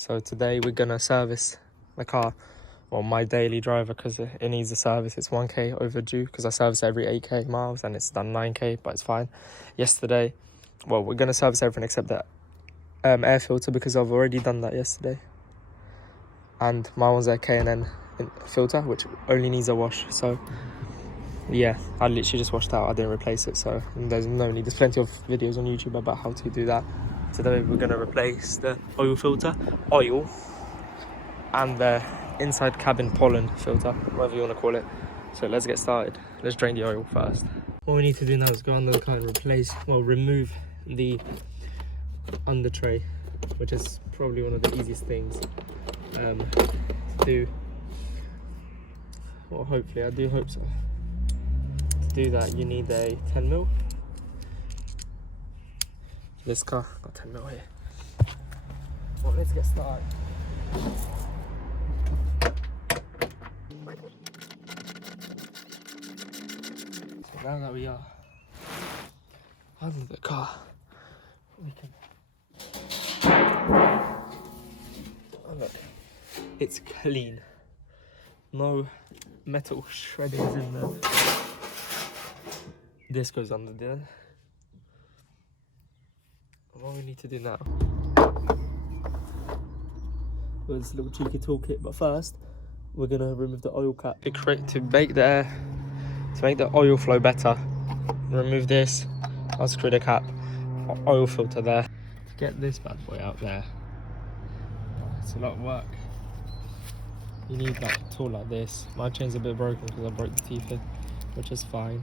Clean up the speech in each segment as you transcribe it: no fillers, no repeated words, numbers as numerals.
So today we're gonna service the car, well, my daily driver, because it needs a service. It's 1k overdue because I service every 8k miles and it's done 9k, but it's fine. Yesterday, well, we're gonna service everything except that air filter because I've already done that yesterday. And my one's a K&N filter, which only needs a wash. So yeah, I literally just washed out. I didn't replace it, so there's no need. There's plenty of videos on YouTube about how to do that. Today we're gonna replace the oil filter, and the inside cabin pollen filter, whatever you want to call it. So let's get started. Let's drain the oil first. What we need to do now is go under the car and remove the under tray, which is probably one of the easiest things to do. Well, hopefully, I do hope so. To do that, you need a 10mm. This car got 10mm here. Well, let's get started. So now that we are under the car, we can. Oh, look, it's clean. No metal shreddings in there. This goes under there. What we need to do now is this little cheeky toolkit, but first we're gonna remove the oil cap to make the oil flow better. Remove this, unscrew the cap, oil filter there, get this bad boy out there. It's a lot of work. You need that tool like this. My chain's a bit broken because I broke the teeth in, which is fine.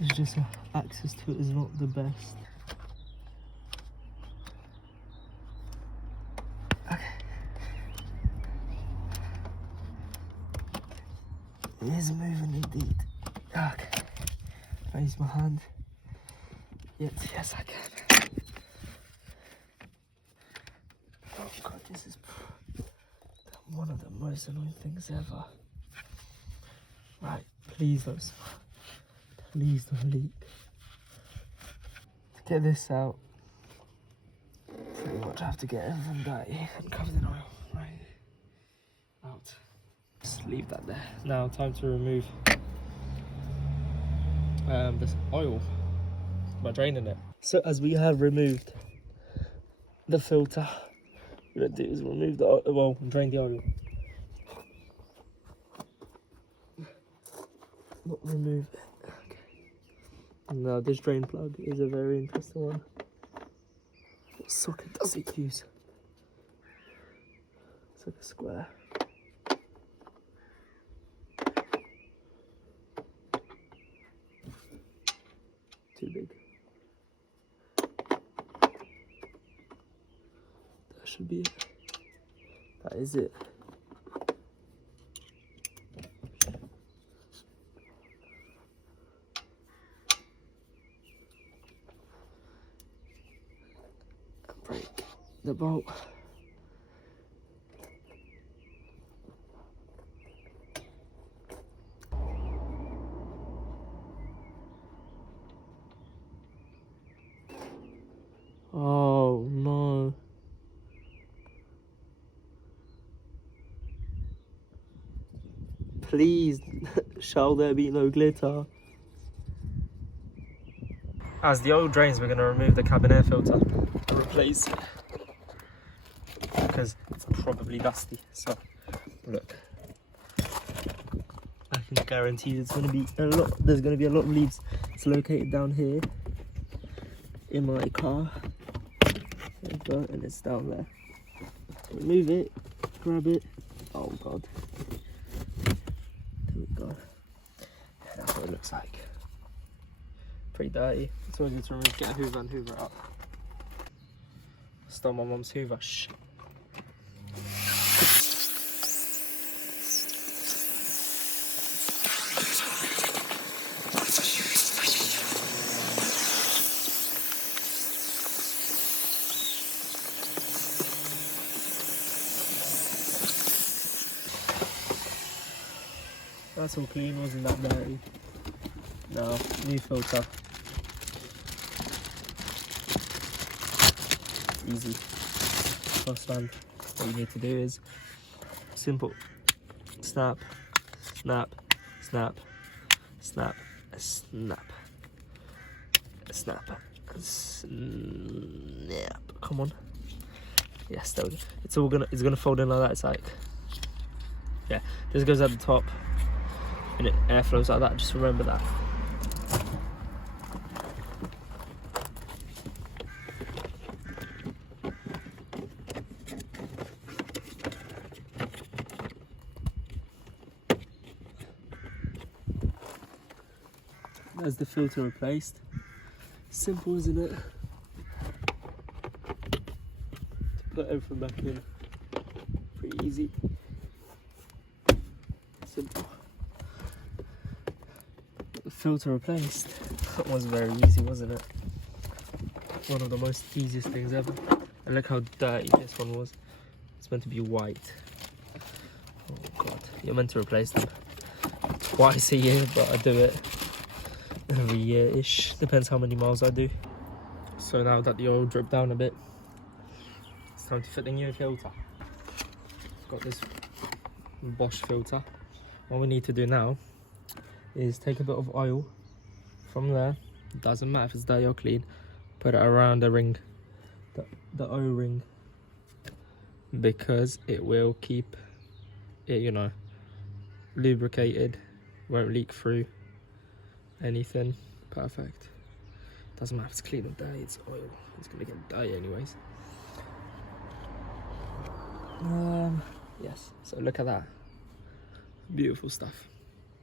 It's just access to it is not the best. It is moving indeed. Okay. Raise my hand. Yes I can. Oh god, this is one of the most annoying things ever. Right, please don't leak. To get this out, pretty much I have to get everything dirty and covered in oil. Right, out. Just leave that there. Now time to remove this oil by draining it. So as we have removed the filter, what we're gonna do is remove the oil, well, drain the oil. Not remove it. Okay. Now this drain plug is a very interesting one. What socket does it use? It's like a square. Too big. That should be it. That is it. Break the bolt. Oh no. Please, shall there be no glitter? As the oil drains, we're going to remove the cabin air filter and replace it because it's probably dusty. So, look, I can guarantee there's going to be a lot of leaves. It's located down here in my car. There we go, and it's down there. Remove it, grab it. Oh god. There we go. That's what it looks like. Pretty dirty. It's always good to remove. Get a hoover and hoover it up. Stole my mum's hoover. Shh. That's all clean, wasn't that dirty? No, new filter. Easy. first stand, what you need to do is simple. Snap, snap, snap, snap, snap, snap, snap. Come on. Yes, there we go. It's gonna fold in like that. It's like, yeah, this goes at the top and it air flows like that. Just remember that. There's the filter replaced. Simple, isn't it? To put everything back in. Pretty easy. Simple. The filter replaced. That was very easy, wasn't it? One of the most easiest things ever. And look how dirty this one was. It's meant to be white. Oh god. You're meant to replace them twice a year, but I do it every year-ish. Depends how many miles I do. So now that the oil dripped down a bit, it's time to fit the new filter. Got this Bosch filter. What we need to do now is take a bit of oil from there. It doesn't matter if it's dirty or clean. Put it around the ring, the O-ring, because it will keep it, you know, lubricated, won't leak through anything. Perfect. Doesn't matter if it's clean or dirty, it's oil. It's gonna get dirty anyways. Yes, so look at that. Beautiful stuff.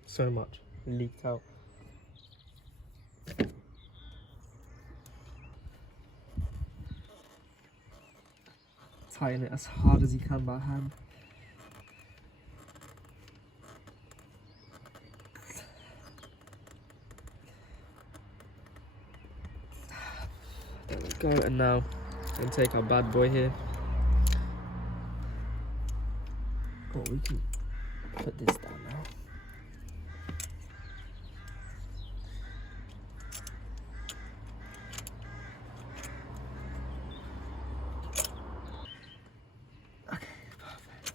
So much leaked out. Tighten it as hard as you can by hand. There we go, and now I'm gonna take our bad boy here. Oh, we can put this down now. Okay, perfect.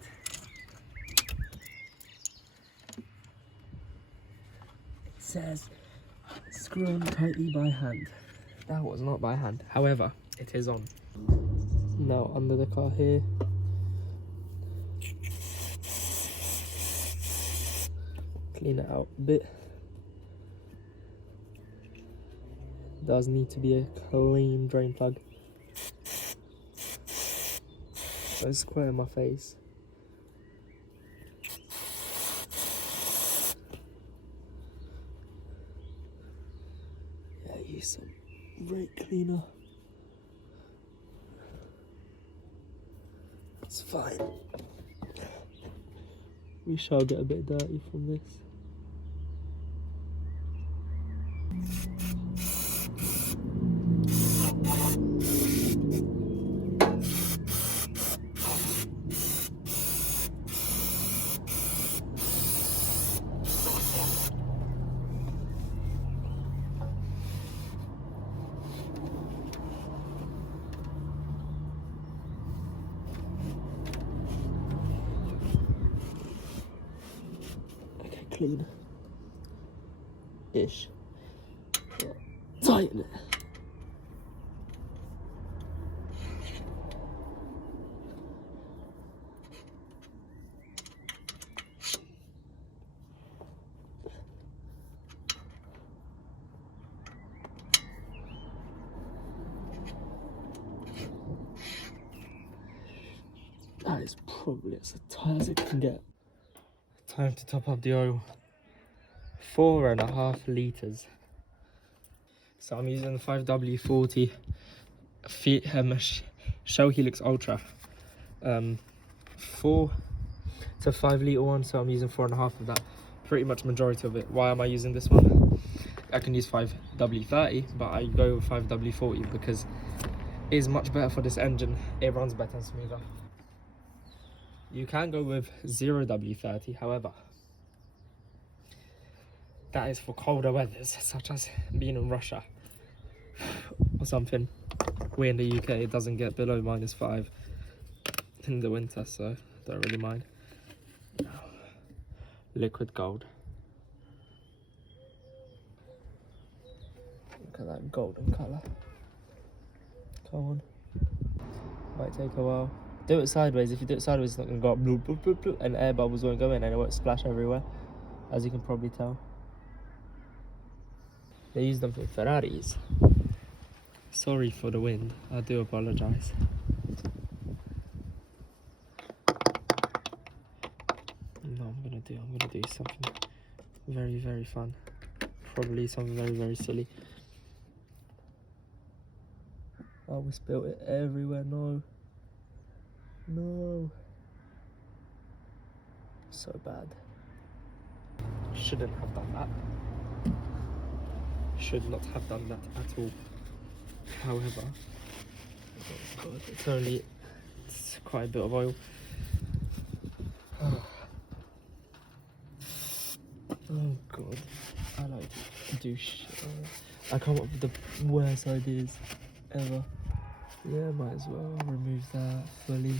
It says screw on tightly by hand. That was not by hand. However, it is on. Now under the car here. Clean it out a bit. Does need to be a clean drain plug. Don't square my face. Yeah, use some brake cleaner. It's fine. We shall get a bit dirty from this. Clean-ish. Tighten it. That is probably as tight as it can get. Time to top up the oil. 4.5 litres. So I'm using the 5W40 Shell Helix Ultra. 4 to 5 litre one, so I'm using 4.5 of that. Pretty much majority of it. Why am I using this one? I can use 5W30, but I go with 5W40 because it is much better for this engine. It runs better and smoother. You can go with 0W30, however, that is for colder weathers, such as being in Russia or something. We're in the UK, it doesn't get below -5. in the winter, so don't really mind. Now, liquid gold. Look at that golden colour. Come on. Might take a while. Do it sideways. If you do it sideways, it's not going to go up, bloop, bloop, bloop, bloop, and air bubbles won't go in and it won't splash everywhere, as you can probably tell. They use them for Ferraris. Sorry for the wind. I do apologise. No, I'm gonna do something very, very fun. Probably something very, very silly. Oh, we spilled it everywhere. No. No. So bad. Shouldn't have done that. Should not have done that at all. However, oh God, it's quite a bit of oil. Oh God, I like to do shit. I come up with the worst ideas ever. Yeah, might as well remove that fully.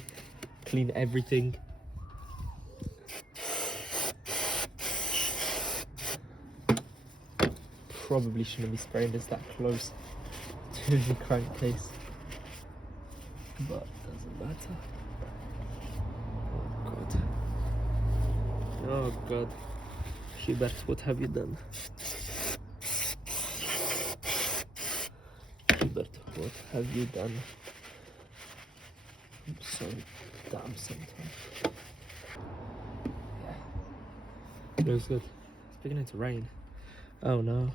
Clean everything. Probably shouldn't be spraying this that close to the crankcase, but doesn't matter. Oh God. Oh God. Hubert, what have you done? Hubert, what have you done? I'm so damn sometimes. Yeah. Looks good. It's beginning to rain. Oh no.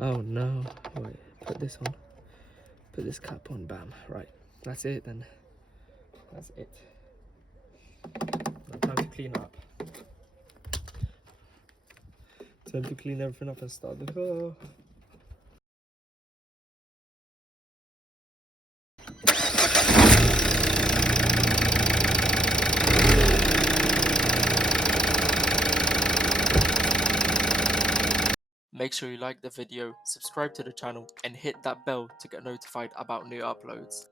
Oh no. Wait, put this on. Put this cap on, bam. Right. That's it then. That's it. Now time to clean up. Time to clean everything up and start the car. Make sure you like the video, subscribe to the channel and hit that bell to get notified about new uploads.